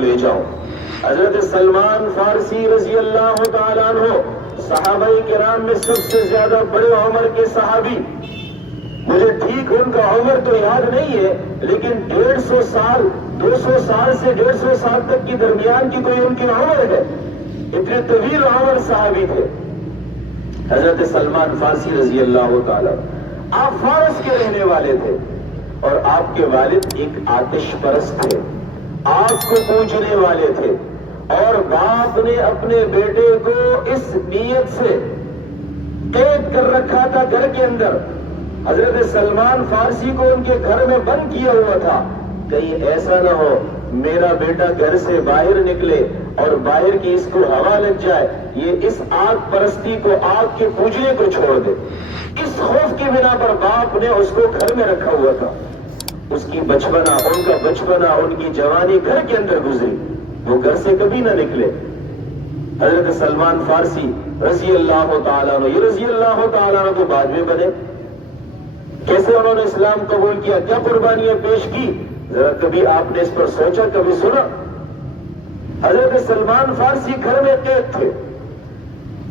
لے جاؤں۔ حضرت سلمان فارسی رضی اللہ تعالیٰ عنہ صحابہ کرام میں سب سے زیادہ بڑے عمر کے صحابی، مجھے ٹھیک ان کا عمر تو یاد نہیں ہے، لیکن 150 سال 200 سال سے 150 سال تک کی درمیان کی کوئی ان کی عمر ہے، اتنے طویل عمر صحابی تھے حضرت سلمان فارسی رضی اللہ تعالیٰ۔ آپ فارس کے رہنے والے تھے اور آپ کے والد ایک آتش پرست تھے، آگ کو پوجنے والے تھے، اور باپ نے اپنے بیٹے کو اس نیت سے قید کر رکھا تھا گھر کے اندر۔ حضرت سلمان فارسی کو ان کے گھر میں بند کیا ہوا تھا، کہیں ایسا نہ ہو میرا بیٹا گھر سے باہر نکلے اور باہر کی اس کو ہوا لگ جائے، یہ اس آگ پرستی کو، آگ کے پوجنے کو چھوڑ دے۔ اس خوف کی بنا پر باپ نے اس کو گھر میں رکھا ہوا تھا۔ اس کی بچپنا، ان کا بچپنا، ان کی جوانی گھر کے اندر گزری، وہ گھر سے کبھی نہ نکلے۔ حضرت سلمان فارسی رضی اللہ تعالیٰ عنہ، یہ رضی اللہ تعالیٰ عنہ تو بعد میں بنے، کیسے انہوں نے اسلام قبول کیا، کیا قربانیاں پیش کی، ذرا کبھی آپ نے اس پر سوچا، کبھی سنا؟ حضرت سلمان فارسی گھر میں قید تھے،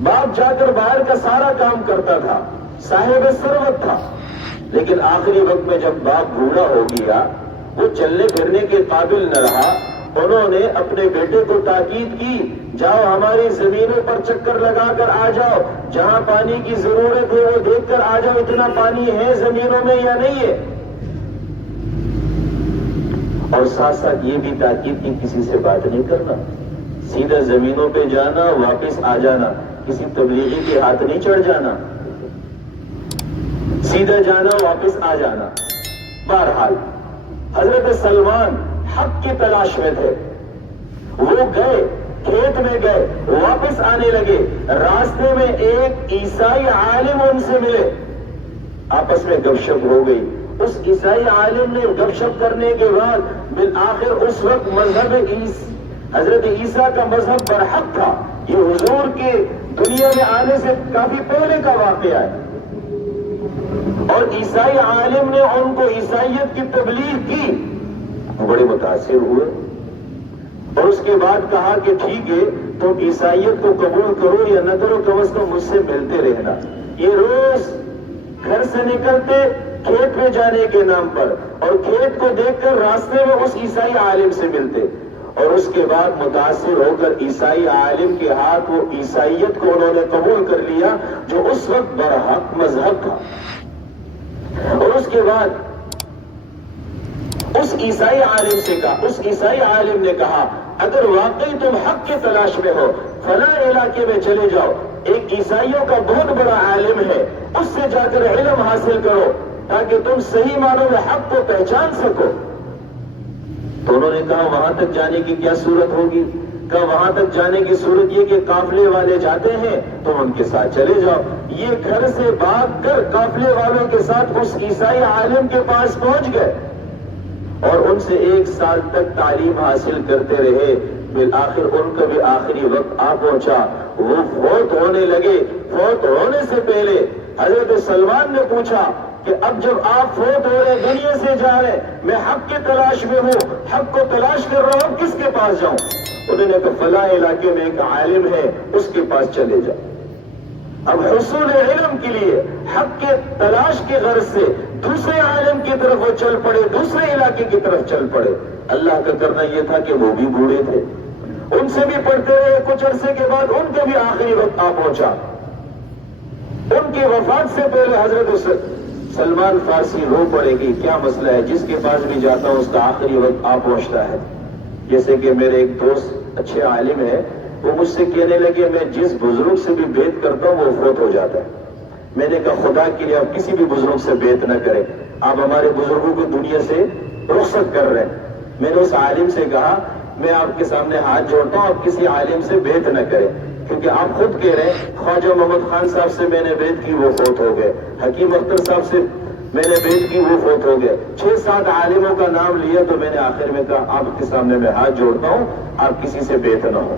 باپ جا کر باہر کا سارا کام کرتا تھا، صاحب ثروت تھا، لیکن آخری وقت میں جب باپ بوڑھا ہو گیا، وہ چلنے پھرنے کے قابل نہ رہا، انہوں نے اپنے بیٹے کو تاکید کی، جاؤ ہماری زمینوں پر چکر لگا کر آ جاؤ، جہاں پانی کی ضرورت ہے وہ دیکھ کر آ جاؤ، اتنا پانی ہے زمینوں میں یا نہیں ہے۔ اور ساتھ ساتھ یہ بھی تاکید کی کسی سے بات نہیں کرنا، سیدھا زمینوں پہ جانا، واپس آ جانا، کسی تبلیغی کے ہاتھ نہیں چڑھ جانا، سیدھا جانا واپس آ جانا۔ بہرحال حضرت سلمان حق کی تلاش میں تھے، وہ گئے، کھیت میں گئے، واپس آنے لگے، راستے میں ایک عیسائی عالم ان سے ملے، آپس میں گپ شپ ہو گئی۔ اس عیسائی عالم نے گپ شپ کرنے کے بعد بالآخر اس وقت مذہب حضرت عیسیٰ کا مذہب برحق تھا، یہ حضور کے دنیا میں آنے سے کافی پہلے کا واقعہ ہے، اور عیسائی عالم نے ان کو عیسائیت کی تبلیغ کی، بڑے متاثر ہوئے، اور اس کے بعد کہا کہ ٹھیک ہے تم عیسائیت کو قبول کرو یا نہ کرو، کم از کم مجھ سے ملتے رہنا۔ یہ روز گھر سے نکلتے کھیت میں جانے کے نام پر، اور کھیت کو دیکھ کر راستے میں اس عیسائی عالم سے ملتے، اور اس کے بعد متاثر ہو کر عیسائی عالم کے ہاتھ وہ عیسائیت کو انہوں نے قبول کر لیا، جو اس وقت برحق مذہب تھا۔ اور اس کے بعد اس عیسائی عالم سے کہا، اس عیسائی عالم نے کہا اگر واقعی تم حق کی تلاش میں ہو، فلاں علاقے میں چلے جاؤ، ایک عیسائیوں کا بہت بڑا عالم ہے، اس سے جا کر علم حاصل کرو تاکہ تم صحیح معنوں میں حق کو پہچان سکو۔ تو انہوں نے کہا وہاں تک جانے کی کیا صورت ہوگی؟ کہا وہاں تک جانے کی صورت یہ کہ قافلے والے جاتے ہیں تو ان کے ساتھ چلے جاؤ۔ یہ گھر سے بھاگ کر قافلے والوں کے ساتھ اس عیسائی عالم کے پاس پہنچ گئے اور ان سے 1 سال تک تعلیم حاصل کرتے رہے۔ بالآخر ان کا بھی آخری وقت آ پہنچا، وہ فوت ہونے لگے۔ فوت ہونے سے پہلے حضرت سلمان نے پوچھا کہ اب جب آپ فوت ہو رہے، دنیا سے جا رہے، میں حق کی تلاش میں ہوں، حق کو تلاش کر رہا ہوں، کس کے پاس جاؤں؟ انہوں نے کہا فلاں علاقے میں ایک عالم ہے، اس کے پاس چلے جاؤ۔ اب حصول علم کے لیے حق کے تلاش کے غرض سے دوسرے عالم کی طرف وہ چل پڑے، دوسرے علاقے کی طرف چل پڑے۔ اللہ کا کرنا یہ تھا کہ وہ بھی بوڑھے تھے، ان سے بھی پڑھتے رہے، کچھ عرصے کے بعد ان کا بھی آخری وقت آ پہنچا۔ ان کی وفات سے پہلے حضرت سلمان فارسی رو پڑے گی، کیا مسئلہ ہے، جس کے پاس بھی جاتا ہوں اس کا آخری وقت آ پہنچتا ہے۔ جیسے کہ میرے ایک دوست اچھے عالم ہے، وہ مجھ سے کہنے لگے میں جس بزرگ سے بھی بیعت کرتا ہوں وہ فوت ہو جاتا ہے۔ میں نے کہا خدا کے لیے آپ کسی بھی بزرگ سے بیعت نہ کریں، آپ ہمارے بزرگوں کو دنیا سے رخصت کر رہے ہیں۔ میں نے اس عالم سے کہا میں آپ کے سامنے ہاتھ جوڑتا ہوں، آپ کسی عالم سے بیعت نہ کریں، کیونکہ آپ خود کہہ رہے ہیں خواجہ محمد خان صاحب سے میں نے بیعت کی، وہ فوت ہو گئے، حکیم اختر صاحب سے میں نے بیعت کی، وہ فوت ہو گئے، 6-7 عالموں کا نام لیا، تو میں نے آخر میں کہا آپ کے سامنے میں ہاتھ جوڑتا ہوں، آپ کسی سے بیعت نہ ہو۔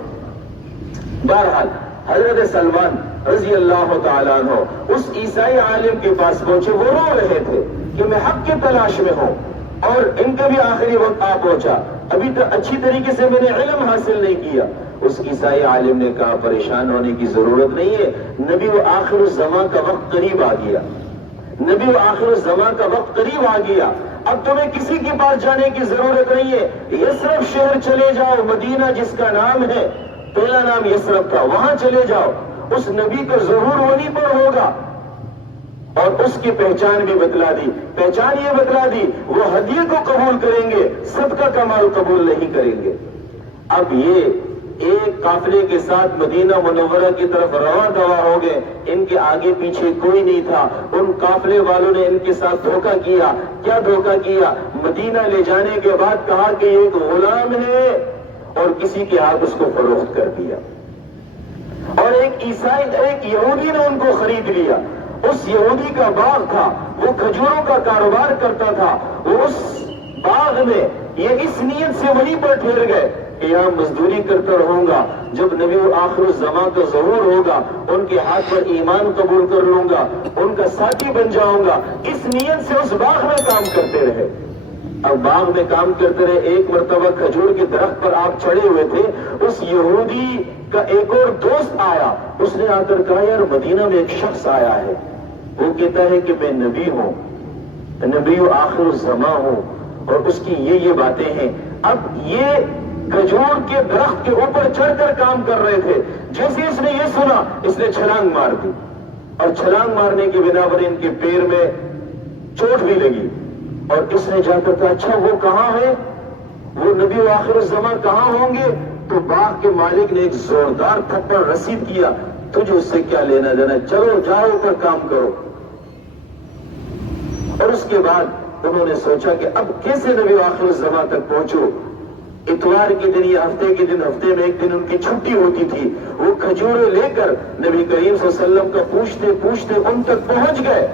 بہرحال حضرت سلمان رضی اللہ تعالیٰ عنہ اس عیسائی عالم کے پاس پہنچے، وہ رو رہے تھے کہ میں حق کی تلاش میں ہوں، اور ان کا بھی آخری وقت آ پہنچا۔ ابھی تک اچھی طریقے سے میں نے علم حاصل نہیں کیا۔ اس عیسائی عالم نے کہا پریشان ہونے کی ضرورت نہیں ہے، نبی و آخر الزمان کا وقت قریب آ گیا، نبی و آخر الزمان کا وقت قریب آ گیا، اب تمہیں کسی کے پاس جانے کی ضرورت نہیں ہے، یثرب شہر چلے جاؤ، مدینہ جس کا نام ہے، پہلا نام یثرب تھا، وہاں چلے جاؤ، اس نبی کا ظہور وہیں پر ہوگا۔ اور اس کی پہچان بھی بتلا دی، پہچان یہ بتلا دی وہ ہدیے کو قبول کریں گے، صدقہ کا مال قبول نہیں کریں گے۔ اب یہ ایک قافلے کے ساتھ مدینہ منورہ کی طرف رواں دوا ہو گئے، ان کے آگے پیچھے کوئی نہیں تھا، ان قافلے والوں نے ان کے ساتھ دھوکہ کیا۔ کیا دھوکہ کیا؟ مدینہ لے جانے کے بعد کہا کہ یہ ایک غلام ہے، اور کسی کے ہاتھ اس کو فروخت کر دیا، اور ایک یہودی نے ان کو خرید لیا۔ اس یہودی کا باغ تھا، وہ کھجوروں کا کاروبار کرتا تھا، وہ اس باغ میں یہ اس نیت سے وہیں پر ٹھہر گئے کہ یہاں مزدوری کرتا رہوں گا، جب نبی آخر الزمان کا ظہور ہوگا ان کے ہاتھ پر ایمان قبول کر لوں گا، ان کا ساتھی بن جاؤں گا۔ اس نیت سے اس باغ میں کام کرتے رہے۔ اب باغ میں کام کرتے رہے، ایک مرتبہ کھجور کے درخت پر آپ چڑھے ہوئے تھے، اس یہودی کا ایک اور دوست آیا، اس نے آ کر کہا یار مدینہ میں ایک شخص آیا ہے، وہ کہتا ہے کہ میں نبی ہوں، نبی آخر الزمان ہوں، اور اس کی یہ باتیں ہیں۔ اب یہ کھجور کے درخت کے اوپر چڑھ کر کام کر رہے تھے، جیسے اس نے یہ سنا اس نے چھلانگ مار دی، اور چھلانگ مارنے کی بنا پر ان کے پیر میں چوٹ بھی لگی، اور اس نے جا کر کہا اچھا وہ کہاں ہے، وہ نبی آخر الزمان کہاں ہوں گے؟ تو باغ کے مالک نے ایک زوردار تھپڑ رسید کیا، تجھے اس سے کیا لینا دینا، چلو جاؤ کر کام کرو۔ اور اس کے بعد انہوں نے سوچا کہ اب کیسے نبی آخر الزمان تک پہنچو۔ اتوار کے دن یا ہفتے کے دن، ہفتے میں ایک دن ان کی چھٹی ہوتی تھی، وہ کھجورے لے کر نبی کریم صلی اللہ علیہ وسلم کا پوچھتے پوچھتے ان تک پہنچ گئے،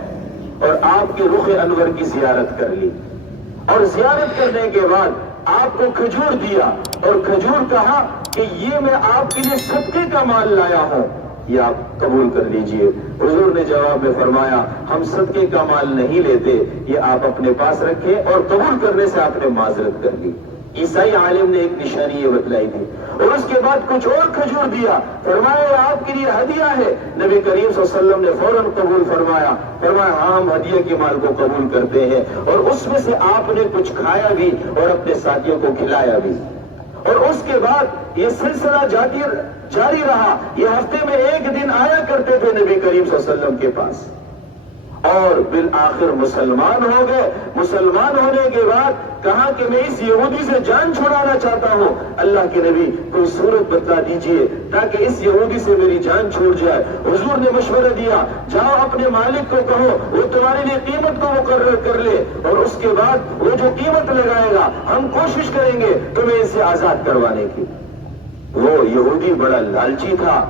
اور آپ کے رخ انور کی زیارت کر لی، اور زیارت کرنے کے بعد آپ کو کھجور دیا، اور کھجور کہا کہ یہ میں آپ کے لیے صدقے کا مال لایا ہوں، یہ آپ قبول کر لیجئے۔ حضور نے جواب میں فرمایا ہم صدقے کا مال نہیں لیتے، یہ آپ اپنے پاس رکھیں، اور قبول کرنے سے آپ نے معذرت کر لی۔ عیسائی عالم نے ایک نشانی یہ بتلائی تھی، اور اس کے بعد کچھ اور کھجور دیا، فرمایا یہ آپ کے لیے ہدیہ ہے۔ نبی کریم صلی اللہ علیہ وسلم نے فوراً قبول فرمایا ہاں ہم ہدیہ کے مال کو قبول کرتے ہیں، اور اس میں سے آپ نے کچھ کھایا بھی اور اپنے ساتھیوں کو کھلایا بھی۔ اور اس کے بعد یہ سلسلہ جاری رہا، یہ ہفتے میں ایک دن آیا کرتے تھے نبی کریم صلی اللہ علیہ وسلم کے پاس، اور بالآخر مسلمان ہو گئے۔ مسلمان ہونے کے بعد کہا کہ میں اس یہودی سے جان چھڑانا چاہتا ہوں، اللہ کے نبی کوئی صورت بتلا دیجئے تاکہ اس یہودی سے میری جان چھوٹ جائے۔ حضور نے مشورہ دیا جاؤ اپنے مالک کو کہو وہ تمہارے لیے قیمت کو مقرر کر لے، اور اس کے بعد وہ جو قیمت لگائے گا ہم کوشش کریں گے تمہیں اس سے آزاد کروانے کی۔ وہ یہودی بڑا لالچی تھا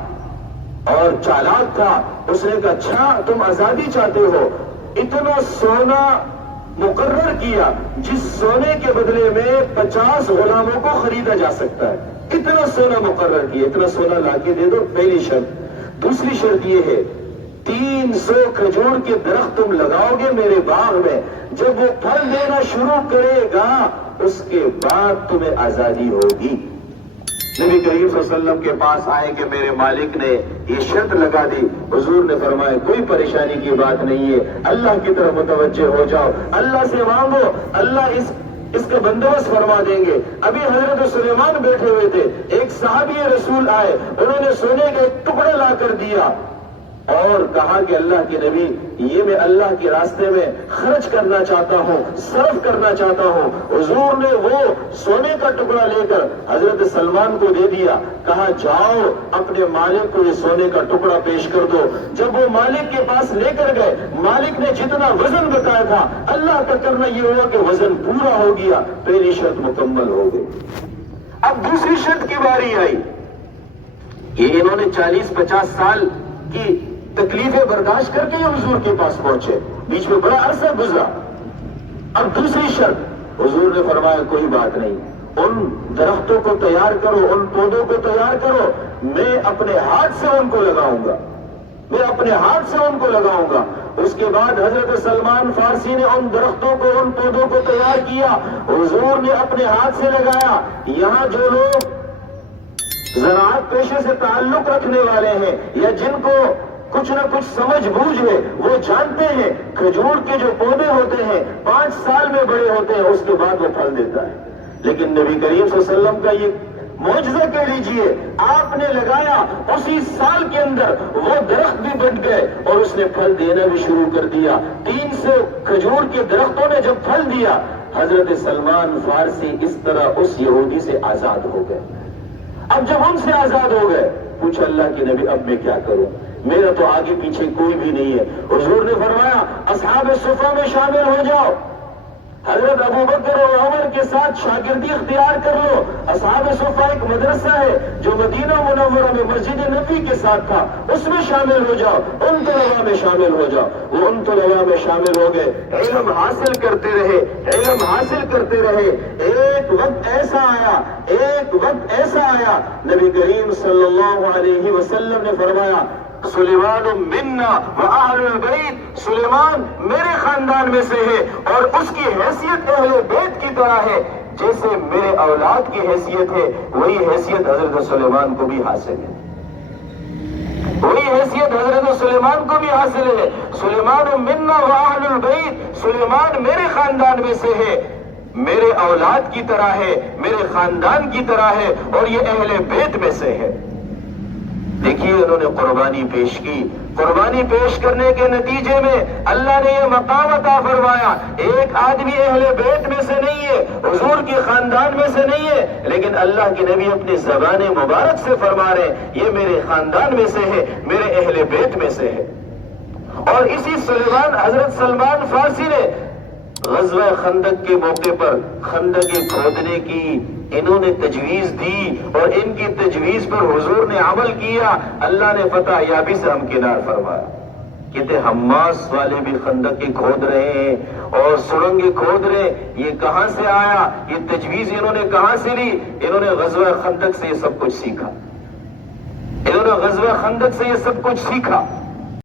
اور چالاک تھا، اس نے کہا اچھا تم آزادی چاہتے ہو، اتنا سونا مقرر کیا جس سونے کے بدلے میں 50 غلاموں کو خریدا جا سکتا ہے، اتنا سونا مقرر کیا، اتنا سونا لا کے دے دو، پہلی شرط۔ دوسری شرط یہ ہے 300 کھجور کے درخت تم لگاؤ گے میرے باغ میں، جب وہ پھل دینا شروع کرے گا اس کے بعد تمہیں آزادی ہوگی۔ نبی کریم صلی اللہ علیہ وسلم کے پاس آئے کہ میرے مالک نے یہ شرط لگا دی۔ حضور نے فرمایا کوئی پریشانی کی بات نہیں ہے، اللہ کی طرف متوجہ ہو جاؤ، اللہ سے مانگو، اللہ اس کا بندوبست فرما دیں گے۔ ابھی حضرت سلیمان بیٹھے ہوئے تھے، ایک صحابی رسول آئے، انہوں نے سونے کا ایک ٹکڑا لا کر دیا اور کہا کہ اللہ کے نبی یہ میں اللہ کے راستے میں خرچ کرنا چاہتا ہوں، صرف کرنا چاہتا ہوں۔ حضور نے وہ سونے کا ٹکڑا لے کر حضرت سلمان کو دے دیا، کہا جاؤ اپنے مالک کو یہ سونے کا ٹکڑا پیش کر دو۔ جب وہ مالک کے پاس لے کر گئے، مالک نے جتنا وزن بتایا تھا اللہ کا کرنا یہ ہوا کہ وزن پورا ہو گیا، پہلی شرط مکمل ہو گئی۔ اب دوسری شرط کی باری آئی، یہ انہوں نے 40-50 سال کی تکلیفیں برداشت کر کے حضور کے پاس پہنچے، بیچ میں بڑا عرصہ گزرا۔ اب دوسری شرط، حضور نے فرمایا کوئی بات نہیں، ان درختوں کو تیار کرو، ان پودوں کو تیار کرو، میں اپنے ہاتھ سے ان کو لگاؤں گا، میں اپنے ہاتھ سے ان کو لگاؤں گا، اس کے بعد حضرت سلمان فارسی نے ان درختوں کو، ان پودوں کو تیار کیا، حضور نے اپنے ہاتھ سے لگایا۔ یہاں جو لوگ زراعت پیشے سے تعلق رکھنے والے ہیں یا جن کو کچھ نہ کچھ سمجھ بوجھ ہے، وہ جانتے ہیں کھجور کے جو پودے ہوتے ہیں 5 سال میں بڑے ہوتے ہیں، اس کے بعد وہ پھل دیتا ہے۔ لیکن نبی کریم صلی اللہ علیہ وسلم کا یہ معجزہ کہہ لیجئے، آپ نے لگایا، اسی سال کے اندر وہ درخت بھی بن گئے اور اس نے پھل دینا بھی شروع کر دیا۔ 300 کھجور کے درختوں نے جب پھل دیا، حضرت سلمان فارسی اس طرح اس یہودی سے آزاد ہو گئے۔ اب جب ان سے آزاد ہو گئے، پوچھا اللہ کے نبی اب میں کیا کروں، میرا تو آگے پیچھے کوئی بھی نہیں ہے۔ حضور نے فرمایا اصحاب صفہ میں شامل ہو جاؤ، حضرت ابو بکر اور عمر کے ساتھ شاگردی اختیار کر لو۔ اصحاب صفہ ایک مدرسہ ہے جو مدینہ منورہ میں مسجد نبی کے ساتھ تھا، اس میں شامل ہو جاؤ، ان طلباء میں شامل ہو جاؤ۔ وہ ان طلباء میں شامل ہو گئے، علم حاصل کرتے رہے، علم حاصل کرتے رہے۔ ایک وقت ایسا آیا نبی کریم صلی اللہ علیہ وسلم نے فرمایا سلیمان منا واہل البیت، سلیمان میرے خاندان میں سے ہے اور اس کی حیثیت اہل بیت کی طرح ہے، جیسے میرے اولاد کی حیثیت ہے وہی حیثیت حضرت سلیمان کو بھی حاصل ہے، وہی حیثیت حضرت سلیمان کو بھی حاصل ہے۔ سلیمان منا واہل البیت، سلیمان میرے خاندان میں سے ہے، میرے اولاد کی طرح ہے، میرے خاندان کی طرح ہے اور یہ اہل بیت میں سے ہے۔ دیکھیے انہوں نے قربانی پیش کی، قربانی پیش کرنے کے نتیجے میں اللہ نے یہ مقام عطا فرمایا۔ ایک آدمی اہل بیت میں سے نہیں ہے، حضور کے خاندان میں سے نہیں ہے، لیکن اللہ کے نبی اپنی زبان مبارک سے فرما رہے ہیں یہ میرے خاندان میں سے ہے، میرے اہل بیت میں سے ہے۔ اور اسی حضرت سلمان فارسی نے غزوہ خندق کے موقع پر خندق کھودنے کی انہوں نے تجویز دی اور ان کی تجویز پر حضور نے عمل کیا، اللہ نے فتح یابی سے ہمکنار فرمایا۔ کہتے حماس والے بھی خندق کھود رہے ہیں اور سرنگیں کھود رہے ہیں، یہ کہاں سے آیا، یہ تجویز انہوں نے کہاں سے لی؟ انہوں نے غزوہ خندق سے یہ سب کچھ سیکھا، انہوں نے غزوہ خندق سے یہ سب کچھ سیکھا۔